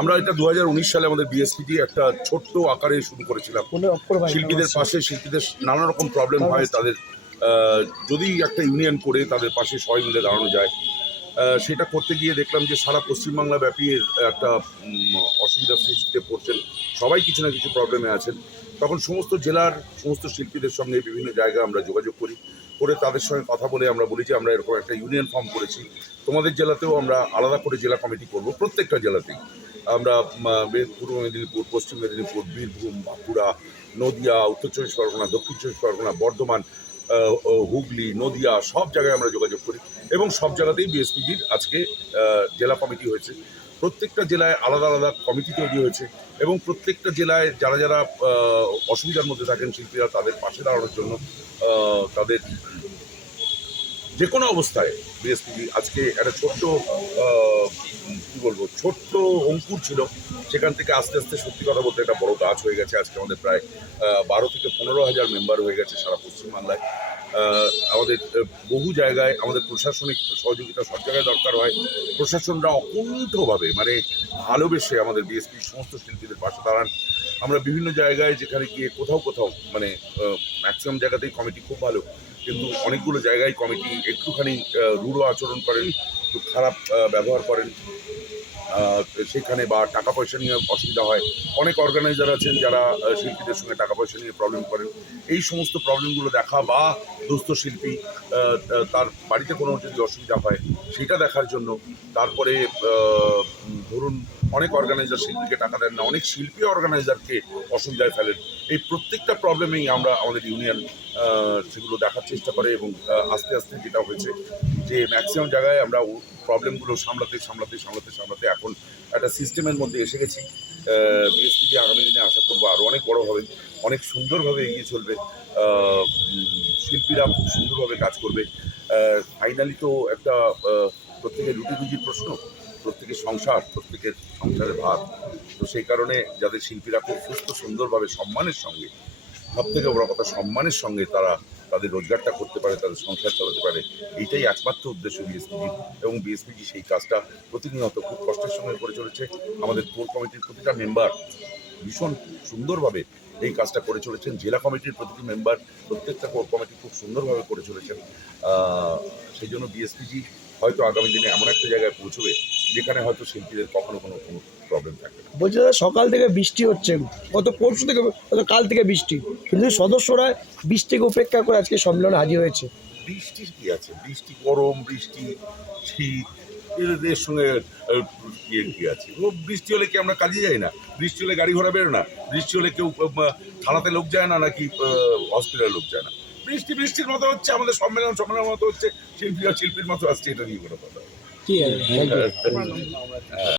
আমরা এটা 2019 সালে আমাদের বিএসপিটি একটা ছোট্ট আকারে শুরু করেছিলাম। শিল্পীদের পাশে, শিল্পীদের নানা রকম প্রবলেম হয়, তাদের যদি একটা ইউনিয়ন করে তাদের পাশে সবাই মিলে দাঁড়ানো যায়, সেটা করতে গিয়ে দেখলাম যে সারা পশ্চিমবাংলা ব্যাপী একটা অসুবিধার সৃষ্টিতে পড়ছেন, সবাই কিছু না কিছু প্রবলেমে আছেন। তখন সমস্ত জেলার সমস্ত শিল্পীদের সঙ্গে বিভিন্ন জায়গায় আমরা যোগাযোগ করি, করে তাদের সঙ্গে কথা বলে আমরা বলি যে আমরা এরকম একটা ইউনিয়ন ফর্ম করেছি, তোমাদের জেলাতেও আমরা আলাদা করে জেলা কমিটি করব। প্রত্যেকটা জেলাতেই আমরা পূর্ব মেদিনীপুর, পশ্চিম মেদিনীপুর, বীরভূম, বাঁকুড়া, নদিয়া, উত্তর চব্বিশ পরগনা, দক্ষিণ চব্বিশ পরগনা, বর্ধমান, হুগলি, নদিয়া, সব জায়গায় আমরা যোগাযোগ করি এবং সব জায়গাতেই বিএসপিজির আজকে জেলা কমিটি হয়েছে। প্রত্যেকটা জেলায় আলাদা আলাদা কমিটি তৈরি হয়েছে এবং প্রত্যেকটা জেলায় যারা যারা অসুবিধার মধ্যে থাকেন শিল্পীরা, তাদের পাশে দাঁড়ানোর জন্য তাদের যে কোনো অবস্থায় বিএসপিজি আজকে একটা ছোট্ট কী বলবো, ছোট্ট অঙ্কুর ছিল, সেখান থেকে আস্তে আস্তে সত্যি কথা বলতে একটা বড় গাছ হয়ে গেছে। আজকে আমাদের প্রায় 12 থেকে 15,000 মেম্বার হয়ে গেছে সারা পশ্চিমবাংলায়। আমাদের বহু জায়গায় আমাদের প্রশাসনিক সহযোগিতা সব জায়গায় দরকার হয়। প্রশাসনরা অকুণ্ঠভাবে, মানে ভালোবেসে আমাদের বিএসপির সমস্ত শিল্পীদের পাশে দাঁড়ান। আমরা বিভিন্ন জায়গায় যেখানে গিয়ে কোথাও কোথাও মানে ম্যাক্সিমাম জায়গাতেই কমিটি খুব ভালো, কিন্তু অনেকগুলো জায়গায় কমিটি একটুখানি রূঢ় আচরণ করেন, একটু খারাপ ব্যবহার করেন, সেখানে বা টাকা পয়সা নিয়ে অসুবিধা হয়। অনেক অর্গানাইজার আছেন যারা শিল্পীদের সঙ্গে টাকা পয়সা নিয়ে প্রবলেম করেন। এই সমস্ত প্রবলেমগুলো দেখা বা দুস্থ শিল্পী তার বাড়িতে কোনো যদি অসুবিধা হয় সেটা দেখার জন্য, তারপরে ধরুন অনেক অর্গানাইজার শিল্পীকে টাকা দেন না, অনেক শিল্পী অর্গানাইজারকে অসুবিধায় ফেলেন। এই প্রত্যেকটা প্রবলেমেই আমরা আমাদের ইউনিয়ন সেগুলো দেখার চেষ্টা করে এবং আস্তে আস্তে যেটা হয়েছে যে ম্যাক্সিমাম জায়গায় আমরা প্রবলেমগুলো সামলাতে এখন একটা সিস্টেমের মধ্যে এসে গেছি। বিএসপিটি আগামী দিনে আশা করবো আরও অনেক বড় হবে, অনেক সুন্দরভাবে এগিয়ে চলবে, শিল্পীরা খুব সুন্দরভাবে কাজ করবে। ফাইনালি তো একটা প্রত্যেকের রুটিরুজির প্রশ্ন, প্রত্যেকের সংসার, প্রত্যেকের সংসারের ভাত। তো সেই কারণে যাদের শিল্পীরা খুব সুস্থ সুন্দরভাবে সম্মানের সঙ্গে, সবথেকে বড় কথা সম্মানের সঙ্গে তারা তাদের রোজগারটা করতে পারে, তাদের সংসার চালাতে পারে, এইটাই একমাত্র উদ্দেশ্য বিএসপিজির। এবং বিএসপিজি সেই কাজটা প্রতিনিয়ত খুব কষ্টের সঙ্গে করে চলেছে। আমাদের কোর কমিটির প্রতিটা মেম্বার ভীষণ সুন্দরভাবে এই কাজটা করে চলেছেন। জেলা কমিটির প্রতিটি মেম্বার, প্রত্যেকটা কোর কমিটি খুব সুন্দরভাবে করে চলেছেন। সেই জন্য বিএসপিজি হয়তো আগামী দিনে এমন একটা জায়গায় পৌঁছবে যেখানে হয়তো শিল্পীদের কখনো কোনো প্রবলেম থাকবে না। বলছি দাদা, সকাল থেকে বৃষ্টি হচ্ছে, গত পরশু থেকে কাল থেকে বৃষ্টি, কিন্তু সদস্যরা বৃষ্টিকে উপেক্ষা করে আজকে সম্মেলনে হাজির হয়েছে। বৃষ্টির কি আছে, বৃষ্টি, গরম, বৃষ্টি, শীত, এদের সঙ্গে কি আছে? ও বৃষ্টি হলে কি আমরা কাজে যাই না? বৃষ্টি হলে গাড়ি ঘোড়া বেরো না? বৃষ্টি হলে কেউ থানাতে লোক যায় না, নাকি হসপিটালে লোক যায় না? বৃষ্টি বৃষ্টির মতো হচ্ছে, আমাদের সম্মেলনের মতো হচ্ছে, শিল্পীর মতো আসছে, এটা নিয়ে কোনো কথা। ঠিক আছে।